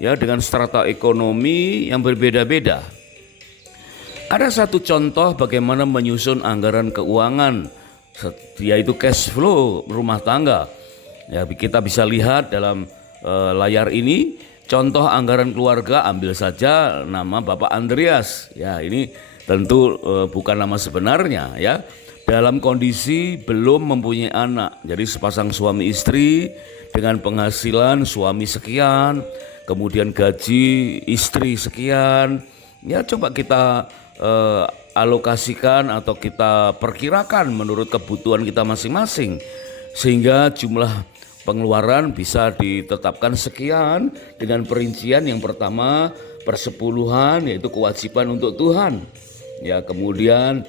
ya dengan strata ekonomi yang berbeda-beda. Ada satu contoh bagaimana menyusun anggaran keuangan, yaitu cash flow rumah tangga. Ya, kita bisa lihat dalam layar ini contoh anggaran keluarga. Ambil saja nama Bapak Andreas. Ya, ini tentu bukan nama sebenarnya ya. Dalam kondisi belum mempunyai anak. Jadi sepasang suami istri dengan penghasilan suami sekian, kemudian gaji istri sekian. Ya, coba kita alokasikan atau kita perkirakan menurut kebutuhan kita masing-masing, sehingga jumlah pengeluaran bisa ditetapkan sekian dengan perincian. Yang pertama persepuluhan, yaitu kewajiban untuk Tuhan. Ya, kemudian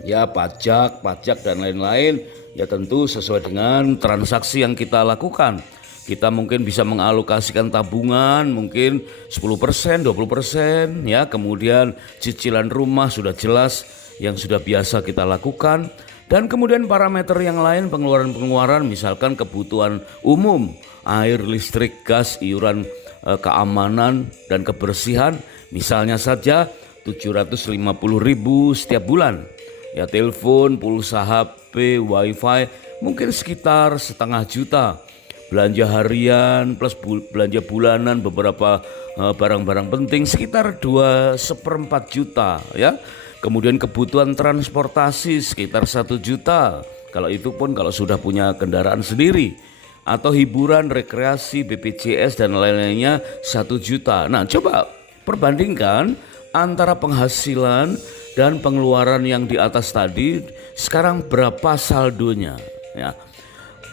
ya pajak dan lain-lain, ya tentu sesuai dengan transaksi yang kita lakukan. Kita mungkin bisa mengalokasikan tabungan mungkin 10%, 20% ya. Kemudian cicilan rumah sudah jelas yang sudah biasa kita lakukan. Dan kemudian parameter yang lain, pengeluaran-pengeluaran, misalkan kebutuhan umum, air, listrik, gas, iuran keamanan dan kebersihan, misalnya saja 750.000 setiap bulan. Ya, telepon, pulsa HP, wifi mungkin sekitar 500.000 juta. Belanja harian plus belanja bulanan beberapa barang-barang penting sekitar 2/4 juta ya. Kemudian kebutuhan transportasi sekitar 1 juta. Kalau itu pun kalau sudah punya kendaraan sendiri. Atau hiburan, rekreasi, BPJS dan lain-lainnya 1 juta. Nah, coba perbandingkan antara penghasilan dan pengeluaran yang di atas tadi, sekarang berapa saldonya ya.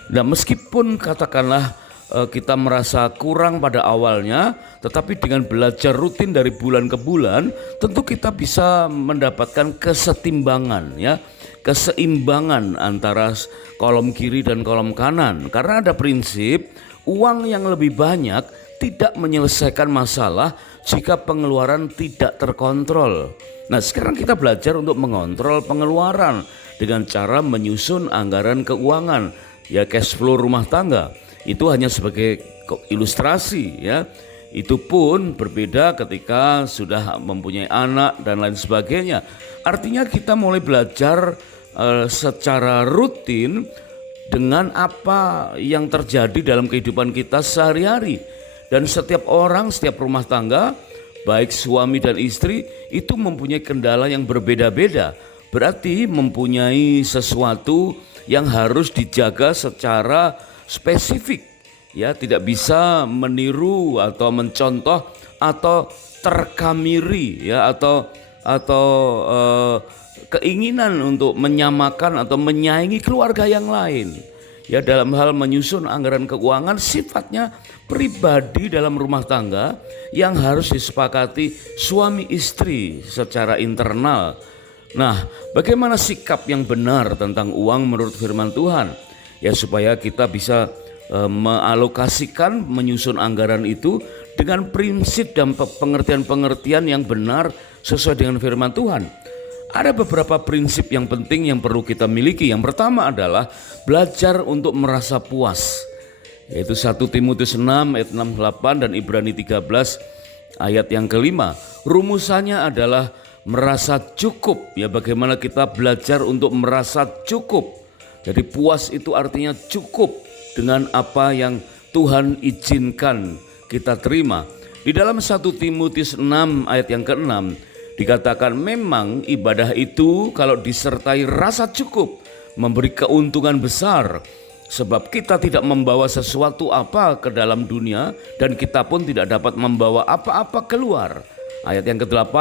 Nah, meskipun katakanlah kita merasa kurang pada awalnya, tetapi dengan belajar rutin dari bulan ke bulan, tentu kita bisa mendapatkan kesetimbangan ya, keseimbangan antara kolom kiri dan kolom kanan. Karena ada prinsip uang yang lebih banyak tidak menyelesaikan masalah jika pengeluaran tidak terkontrol. Nah, sekarang kita belajar untuk mengontrol pengeluaran dengan cara menyusun anggaran keuangan, ya cash flow rumah tangga. Itu hanya sebagai ilustrasi ya. Itu pun berbeda ketika sudah mempunyai anak dan lain sebagainya. Artinya kita mulai belajar secara rutin dengan apa yang terjadi dalam kehidupan kita sehari-hari. Dan setiap orang, setiap rumah tangga, baik suami dan istri, itu mempunyai kendala yang berbeda-beda. Berarti mempunyai sesuatu yang harus dijaga secara spesifik. Ya, tidak bisa meniru atau mencontoh atau terkamiri ya, atau keinginan untuk menyamakan atau menyaingi keluarga yang lain. Ya, dalam hal menyusun anggaran keuangan sifatnya pribadi dalam rumah tangga yang harus disepakati suami istri secara internal. Nah, bagaimana sikap yang benar tentang uang menurut firman Tuhan? Ya, supaya kita bisa mealokasikan, menyusun anggaran itu dengan prinsip dan pengertian-pengertian yang benar sesuai dengan firman Tuhan. Ada beberapa prinsip yang penting yang perlu kita miliki. Yang pertama adalah belajar untuk merasa puas, yaitu 1 Timotius 6 ayat 6-8 dan Ibrani 13 ayat yang kelima. Rumusannya adalah merasa cukup. Ya, bagaimana kita belajar untuk merasa cukup. Jadi puas itu artinya cukup dengan apa yang Tuhan izinkan kita terima. Di dalam 1 Timotius 6 ayat yang ke-6 dikatakan memang ibadah itu kalau disertai rasa cukup memberi keuntungan besar, sebab kita tidak membawa sesuatu apa ke dalam dunia dan kita pun tidak dapat membawa apa-apa keluar. Ayat yang ke-8,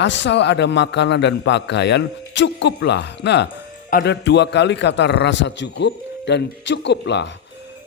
asal ada makanan dan pakaian cukuplah. Nah, ada 2 kali kata rasa cukup dan cukuplah.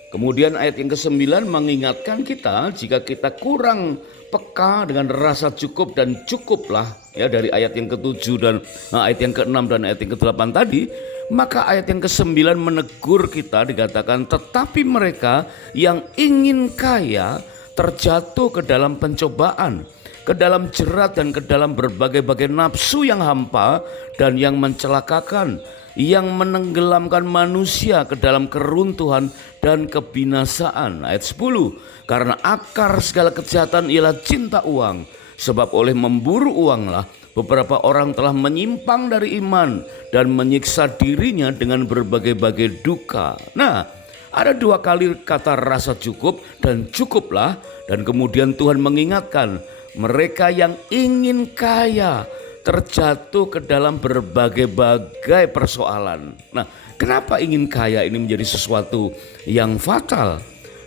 Kemudian ayat yang ke-9 mengingatkan kita jika kita kurang peka dengan rasa cukup dan cukuplah ya, dari ayat yang ke-7 dan ayat yang ke-6 dan ayat yang ke-8 tadi, maka ayat yang ke-9 menegur kita, dikatakan tetapi mereka yang ingin kaya terjatuh ke dalam pencobaan, ke dalam jerat dan ke dalam berbagai-bagai nafsu yang hampa dan yang mencelakakan, yang menenggelamkan manusia ke dalam keruntuhan dan kebinasaan. Ayat 10, karena akar segala kejahatan ialah cinta uang, sebab oleh memburu uanglah beberapa orang telah menyimpang dari iman dan menyiksa dirinya dengan berbagai-bagai duka. Nah, ada dua kali kata rasa cukup dan cukuplah, dan kemudian Tuhan mengingatkan mereka yang ingin kaya terjatuh ke dalam berbagai-bagai persoalan. Nah, kenapa ingin kaya ini menjadi sesuatu yang fatal?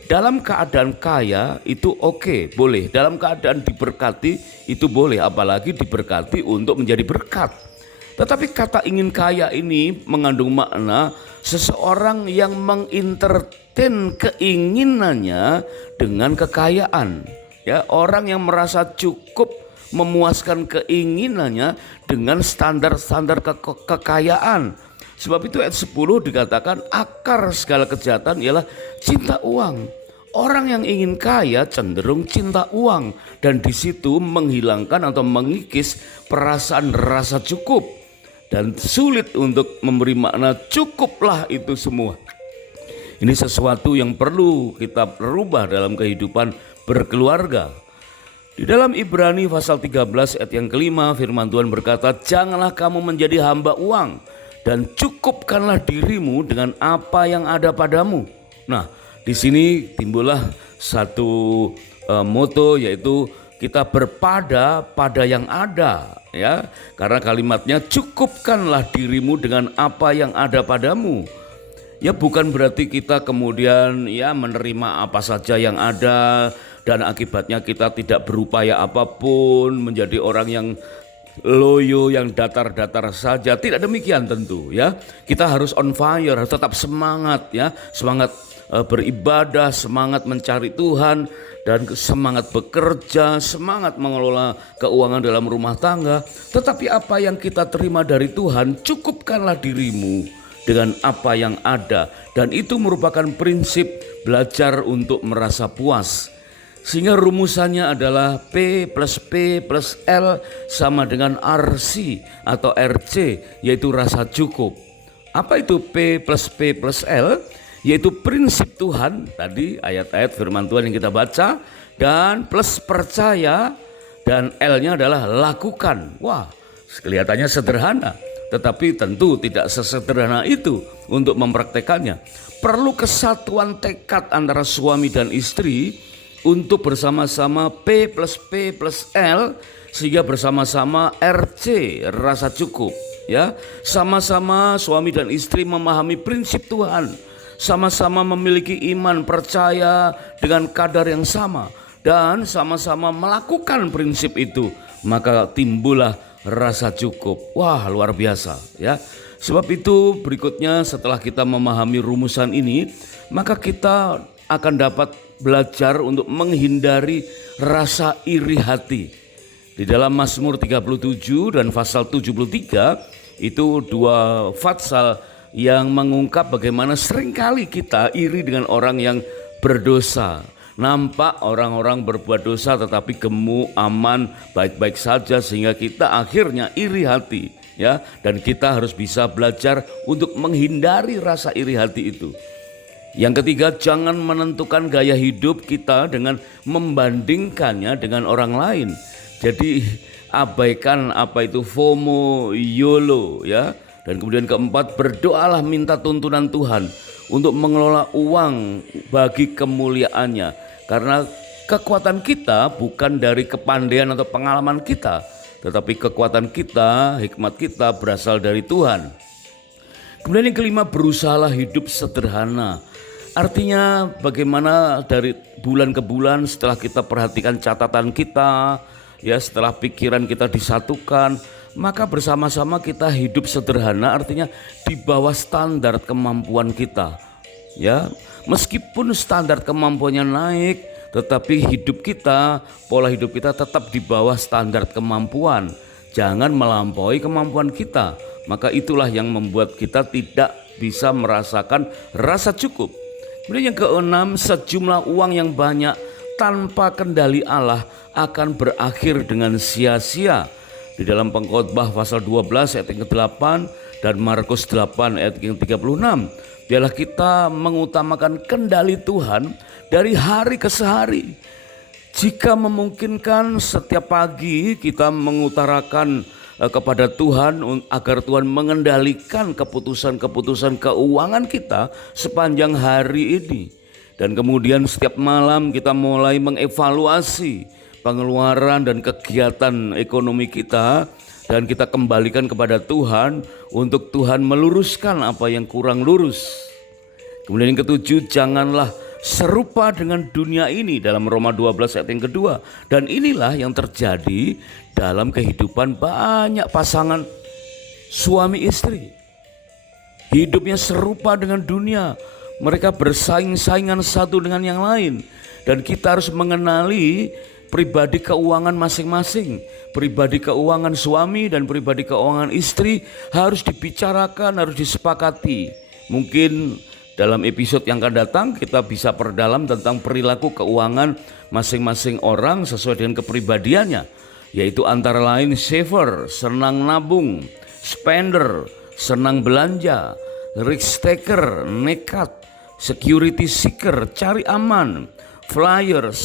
Dalam keadaan kaya itu oke, boleh. Dalam keadaan diberkati itu boleh, apalagi diberkati untuk menjadi berkat. Tetapi kata ingin kaya ini mengandung makna seseorang yang mengintertain keinginannya dengan kekayaan. Ya, orang yang merasa cukup memuaskan keinginannya dengan standar-standar kekayaan. Sebab itu ayat 10 dikatakan akar segala kejahatan ialah cinta uang. Orang yang ingin kaya cenderung cinta uang, dan di situ menghilangkan atau mengikis perasaan rasa cukup, dan sulit untuk memberi makna cukuplah itu semua. Ini sesuatu yang perlu kita rubah dalam kehidupan berkeluarga. Di dalam Ibrani pasal 13 ayat yang kelima, firman Tuhan berkata, janganlah kamu menjadi hamba uang, dan cukupkanlah dirimu dengan apa yang ada padamu. Nah, di sini timbullah satu moto, yaitu kita berpada pada yang ada, ya. Karena kalimatnya cukupkanlah dirimu dengan apa yang ada padamu. Ya, bukan berarti kita kemudian ya menerima apa saja yang ada, dan akibatnya kita tidak berupaya apapun, menjadi orang yang loyo, yang datar-datar saja. Tidak demikian tentu, ya. Kita harus on fire, harus tetap semangat, ya. Semangat beribadah, semangat mencari Tuhan, dan semangat bekerja, semangat mengelola keuangan dalam rumah tangga. Tetapi apa yang kita terima dari Tuhan, cukupkanlah dirimu dengan apa yang ada. Dan itu merupakan prinsip belajar untuk merasa puas. Sehingga rumusannya adalah P plus L sama dengan RC atau RC, yaitu rasa cukup. Apa itu P plus L? Yaitu prinsip Tuhan, tadi ayat-ayat firman Tuhan yang kita baca, dan plus percaya, dan L-nya adalah lakukan. Wah, kelihatannya sederhana, tetapi tentu tidak sesederhana itu untuk mempraktekannya. Perlu kesatuan tekad antara suami dan istri untuk bersama-sama P plus L, sehingga bersama-sama RC, rasa cukup, ya. Sama-sama suami dan istri memahami prinsip Tuhan, sama-sama memiliki iman percaya dengan kadar yang sama, dan sama-sama melakukan prinsip itu, maka timbullah rasa cukup. Wah, luar biasa, ya. Sebab itu berikutnya, setelah kita memahami rumusan ini, maka kita akan dapat belajar untuk menghindari rasa iri hati. Di dalam Mazmur 37 dan pasal 73, itu dua pasal yang mengungkap bagaimana seringkali kita iri dengan orang yang berdosa. Nampak orang-orang berbuat dosa tetapi gemuk, aman, baik-baik saja, sehingga kita akhirnya iri hati, ya. Dan kita harus bisa belajar untuk menghindari rasa iri hati itu. Yang ketiga, jangan menentukan gaya hidup kita dengan membandingkannya dengan orang lain. Jadi abaikan apa itu FOMO, YOLO, ya. Dan kemudian keempat, berdoalah minta tuntunan Tuhan untuk mengelola uang bagi kemuliaannya. Karena kekuatan kita bukan dari kepandaian atau pengalaman kita, tetapi kekuatan kita, hikmat kita berasal dari Tuhan. Kemudian yang kelima, berusahalah hidup sederhana. Artinya bagaimana dari bulan ke bulan setelah kita perhatikan catatan kita, ya, setelah pikiran kita disatukan, maka bersama-sama kita hidup sederhana, artinya di bawah standar kemampuan kita, ya. Meskipun standar kemampuannya naik, tetapi hidup kita, pola hidup kita tetap di bawah standar kemampuan. Jangan melampaui kemampuan kita, maka itulah yang membuat kita tidak bisa merasakan rasa cukup. Kemudian yang keenam, sejumlah uang yang banyak tanpa kendali Allah akan berakhir dengan sia-sia. Di dalam Pengkhotbah pasal 12 ayat yang ke-8, dan Markus 8 ayat yang 36. Biarlah kita mengutamakan kendali Tuhan dari hari ke hari. Jika memungkinkan setiap pagi kita mengutarakan kepada Tuhan agar Tuhan mengendalikan keputusan-keputusan keuangan kita sepanjang hari ini. Dan kemudian setiap malam kita mulai mengevaluasi pengeluaran dan kegiatan ekonomi kita, dan kita kembalikan kepada Tuhan untuk Tuhan meluruskan apa yang kurang lurus. Kemudian yang ketujuh, janganlah serupa dengan dunia ini dalam Roma 12 ayat yang kedua. Dan inilah yang terjadi dalam kehidupan banyak pasangan suami istri. Hidupnya serupa dengan dunia. Mereka bersaing-saingan satu dengan yang lain. Dan kita harus mengenali pribadi keuangan masing-masing. Pribadi keuangan suami dan pribadi keuangan istri harus dibicarakan, harus disepakati. Mungkin dalam episode yang akan datang kita bisa perdalam tentang perilaku keuangan masing-masing orang sesuai dengan kepribadiannya, yaitu antara lain saver, senang nabung, spender, senang belanja, risk taker, nekat, security seeker, cari aman, flyer,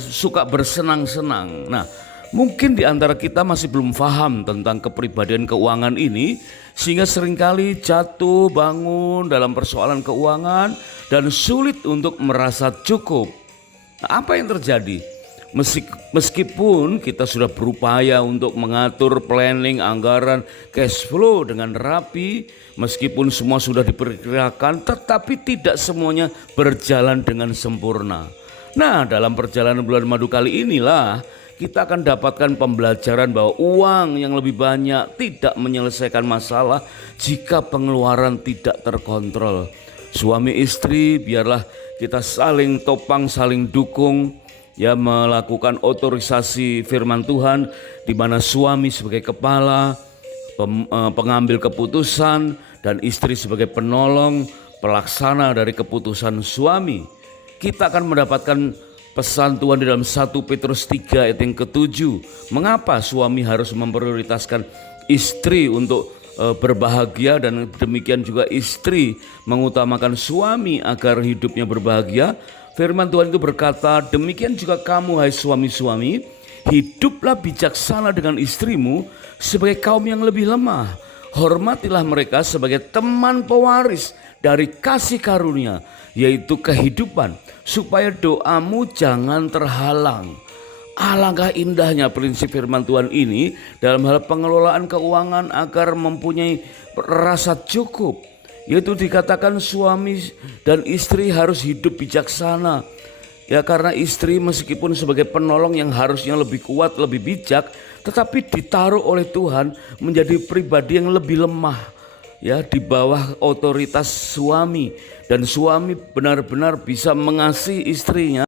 suka bersenang-senang. Nah, mungkin di antara kita masih belum paham tentang kepribadian keuangan ini, sehingga seringkali jatuh bangun dalam persoalan keuangan dan sulit untuk merasa cukup. Nah, apa yang terjadi? Meskipun kita sudah berupaya untuk mengatur planning, anggaran, cash flow dengan rapi, meskipun semua sudah diperkirakan, tetapi tidak semuanya berjalan dengan sempurna. Nah, dalam perjalanan bulan madu kali inilah kita akan dapatkan pembelajaran bahwa uang yang lebih banyak tidak menyelesaikan masalah jika pengeluaran tidak terkontrol. Suami istri, biarlah kita saling topang, saling dukung, ya, melakukan otorisasi firman Tuhan, di mana suami sebagai kepala, pengambil keputusan, dan istri sebagai penolong, pelaksana dari keputusan suami. Kita akan mendapatkan pesan Tuhan di dalam 1 Petrus 3 ayat yang ke-7. Mengapa suami harus memprioritaskan istri untuk berbahagia, dan demikian juga istri mengutamakan suami agar hidupnya berbahagia? Firman Tuhan itu berkata, demikian juga kamu hai suami-suami, hiduplah bijaksana dengan istrimu sebagai kaum yang lebih lemah. Hormatilah mereka sebagai teman pewaris dari kasih karunia, yaitu kehidupan, supaya doamu jangan terhalang. Alangkah indahnya prinsip firman Tuhan ini dalam hal pengelolaan keuangan agar mempunyai rasa cukup, yaitu dikatakan suami dan istri harus hidup bijaksana. Ya, karena istri meskipun sebagai penolong yang harusnya lebih kuat, lebih bijak, tetapi ditaruh oleh Tuhan menjadi pribadi yang lebih lemah, ya, di bawah otoritas suami. Dan suami benar-benar bisa mengasihi istrinya